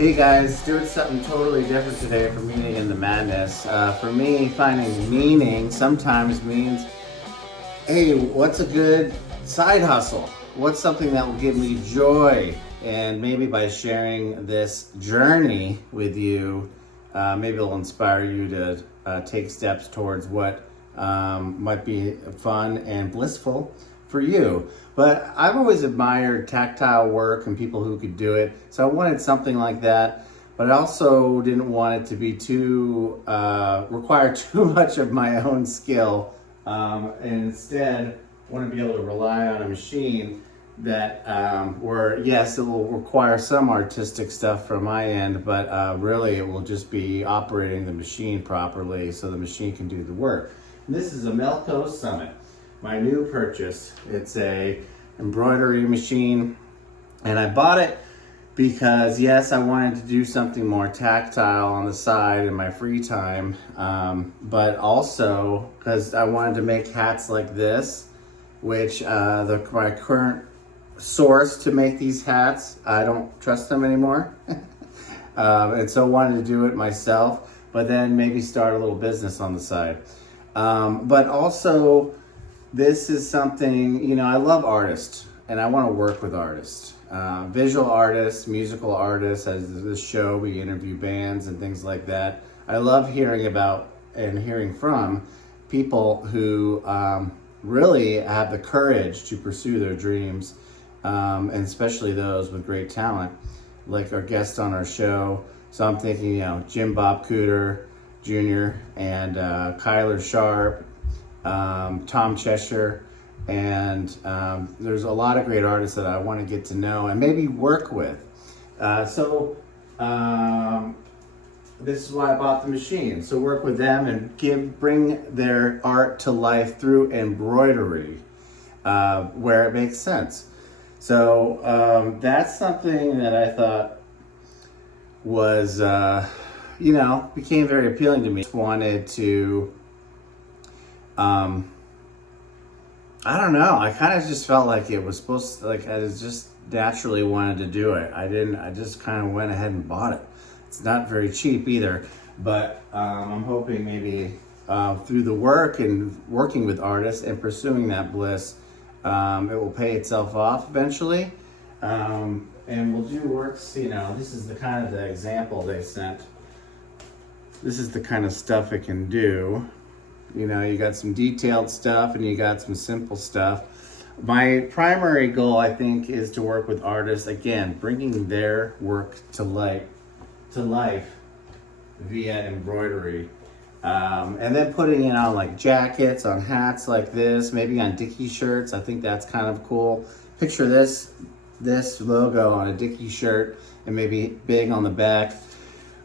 Hey guys, doing something totally different today for Meaning in the Madness. For me, finding meaning sometimes means, hey, what's a good side hustle? What's something that will give me joy? And maybe by sharing this journey with you, maybe it'll inspire you to take steps towards what might be fun and blissful for you. But I've always admired tactile work and people who could do it. So I wanted something like that, but I also didn't want it to be too, require too much of my own skill. And instead, want to be able to rely on a machine that, where yes, it will require some artistic stuff from my end, but really it will just be operating the machine properly so the machine can do the work. And this is a Melco Summit, my new purchase. It's a embroidery machine, and I bought it because yes, I wanted to do something more tactile on the side in my free time, but also because I wanted to make hats like this, which my current source to make these hats, I don't trust them anymore. And so I wanted to do it myself, but then maybe start a little business on the side. But also, this is something, I love artists and I want to work with artists. Visual artists, musical artists. As this show, we interview bands and things like that. I love hearing about and hearing from people who really have the courage to pursue their dreams, and especially those with great talent, like our guest on our show. So I'm thinking, Jim Bob Cooter Jr. and Kyler Sharp, Tom Cheshire, and there's a lot of great artists that I want to get to know and maybe work with. So this is why I bought the machine. So work with them and bring their art to life through embroidery, where it makes sense. So that's something that I thought was, became very appealing to me. Just wanted to, I don't know. I kind of just felt like it was supposed to, like I just naturally wanted to do it. I just kind of went ahead and bought it. It's not very cheap either, but I'm hoping maybe through the work and working with artists and pursuing that bliss, it will pay itself off eventually. And we'll do works, this is the kind of the example they sent. This is the kind of stuff it can do. You got some detailed stuff and you got some simple stuff. My primary goal, I think, is to work with artists, again, bringing their work to life via embroidery. And then putting it on like jackets, on hats like this, maybe on Dickie shirts. I think that's kind of cool. Picture this logo on a Dickie shirt and maybe big on the back.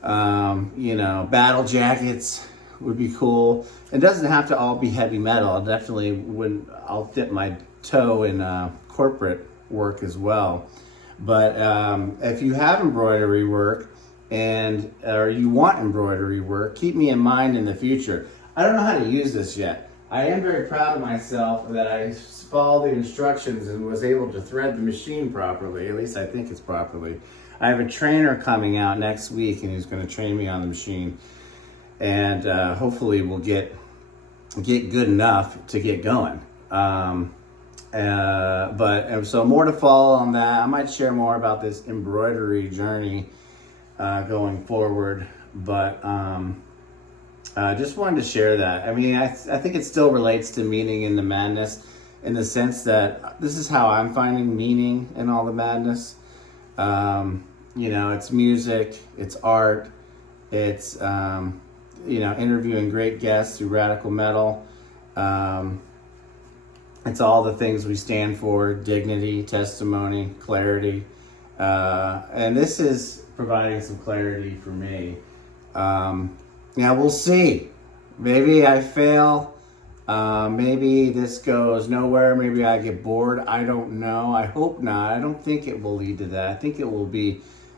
Battle jackets would be cool. It doesn't have to all be heavy metal. I'll dip my toe in corporate work as well. But if you have embroidery work or you want embroidery work, keep me in mind in the future. I don't know how to use this yet. I am very proud of myself that I followed the instructions and was able to thread the machine properly. At least I think it's properly. I have a trainer coming out next week and he's going to train me on the machine. And hopefully we'll get good enough to get going. So more to follow on that. I might share more about this embroidery journey going forward, but just wanted to share that. I think it still relates to Meaning in the Madness in the sense that this is how I'm finding meaning in all the madness. It's music, it's art, it's interviewing great guests through radical metal. It's all the things we stand for: dignity, testimony, clarity. And this is providing some clarity for me. We'll see. Maybe I fail. Maybe this goes nowhere. Maybe I get bored. I don't know. I hope not. I don't think it will lead to that. I think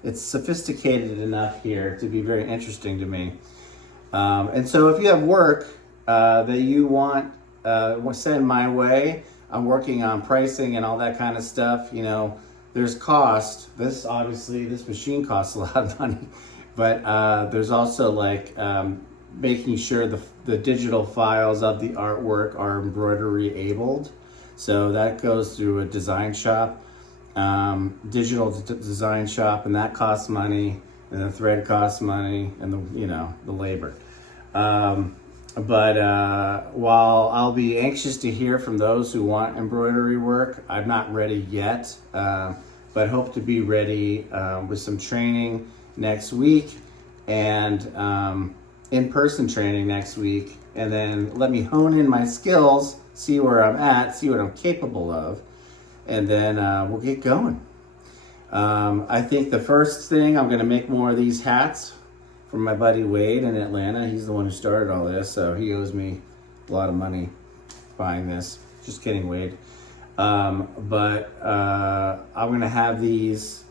it's sophisticated enough here to be very interesting to me. And so if you have work that you want, send my way. I'm working on pricing and all that kind of stuff. there's cost. This obviously, this machine costs a lot of money, but there's also like making sure the digital files of the artwork are embroidery abled. So that goes through a design shop, digital design shop, and that costs money, and the thread costs money, and the labor. But while I'll be anxious to hear from those who want embroidery work, I'm not ready yet, but hope to be ready with some training next week, and in-person training next week, and then let me hone in my skills, see where I'm at, see what I'm capable of, and then we'll get going. I think the first thing, I'm gonna make more of these hats from my buddy Wade in Atlanta. He's the one who started all this, so he owes me a lot of money buying this. Just kidding, Wade. But I'm gonna have these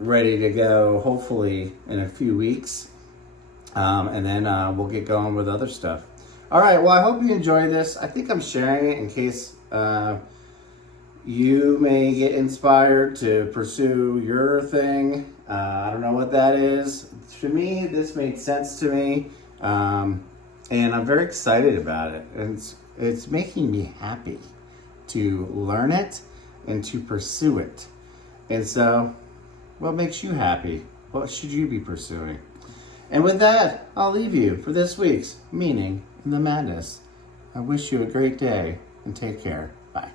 ready to go hopefully in a few weeks, and then we'll get going with other stuff. All right, well, I hope you enjoy this. I think I'm sharing it in case you may get inspired to pursue your thing. I don't know what that is. To me, this made sense to me, and I'm very excited about it. And it's making me happy to learn it and to pursue it. And so, what makes you happy? What should you be pursuing? And with that, I'll leave you for this week's Meaning in the Madness. I wish you a great day and take care. Bye.